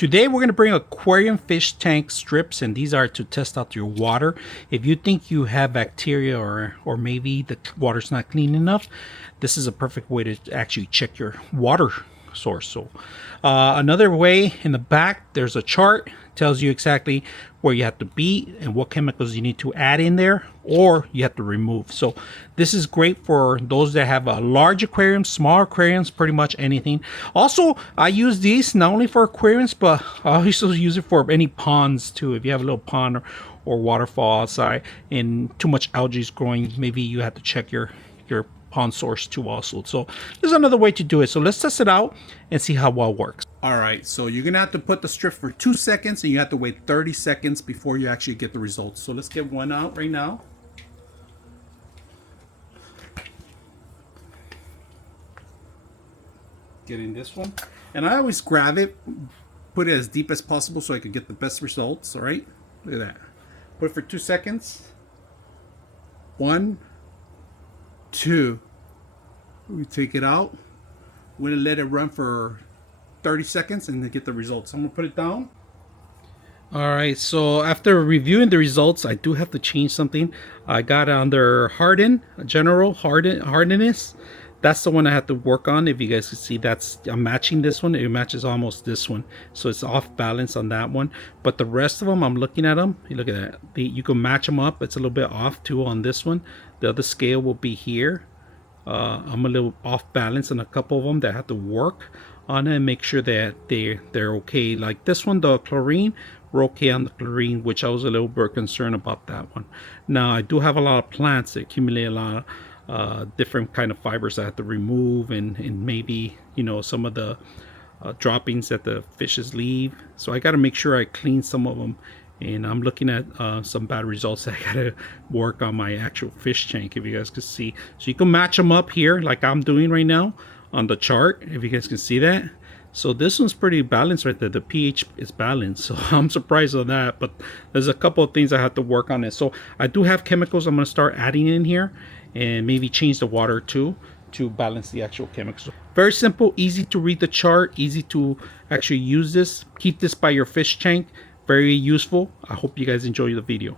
Today we're going to bring aquarium fish tank strips, and these are to test out your water. If you think you have bacteria or maybe the water's not clean enough, this is a perfect way to actually check your water source. So another way, in the back there's a chart, tells you exactly where you have to be and what chemicals you need to add in there or you have to remove. So this is great for those that have a large aquarium, small aquariums, pretty much anything. Also, I use these not only for aquariums, but I also use it for any ponds too. If you have a little pond or waterfall outside and too much algae is growing, maybe you have to check your pond source too also. So there's another way to do it. So let's test it out and see how well it works. All right, so you're gonna have to put the strip for 2 seconds and you have to wait 30 seconds before you actually get the results. So let's get one out right now. Getting this one. And I always grab it, put it as deep as possible so I could get the best results. All right, look at that. Put it for 2 seconds. 1, 2. We take it out. We're gonna let it run for 30 seconds and then get the results. I'm gonna put it down. All right, so after reviewing the results, I do have to change something. I got under hardness. That's the one I have to work on. If you guys can see, I'm matching this one. It matches almost this one, so it's off balance on that one. But the rest of them, I'm looking at them. You look at that. You can match them up. It's a little bit off too on this one. The other scale will be here. I'm a little off balance on a couple of them that have to work on it and make sure that they're okay. Like this one, the chlorine, we're okay on the chlorine, which I was a little bit concerned about that one. Now I do have a lot of plants that accumulate a lot of different kind of fibers I have to remove, and maybe, you know, some of the droppings that the fishes leave. So I got to make sure I clean some of them, and I'm looking at some bad results. I gotta work on my actual fish tank, if you guys can see. So you can match them up here like I'm doing right now on the chart, if you guys can see that. So this one's pretty balanced right there. The pH is balanced, so I'm surprised on that. But there's a couple of things I have to work on it. So I do have chemicals I'm going to start adding in here, and maybe change the water too to balance the actual chemicals. Very simple, easy to read the chart, easy to actually use this. Keep this by your fish tank. Very useful. I hope you guys enjoy the video.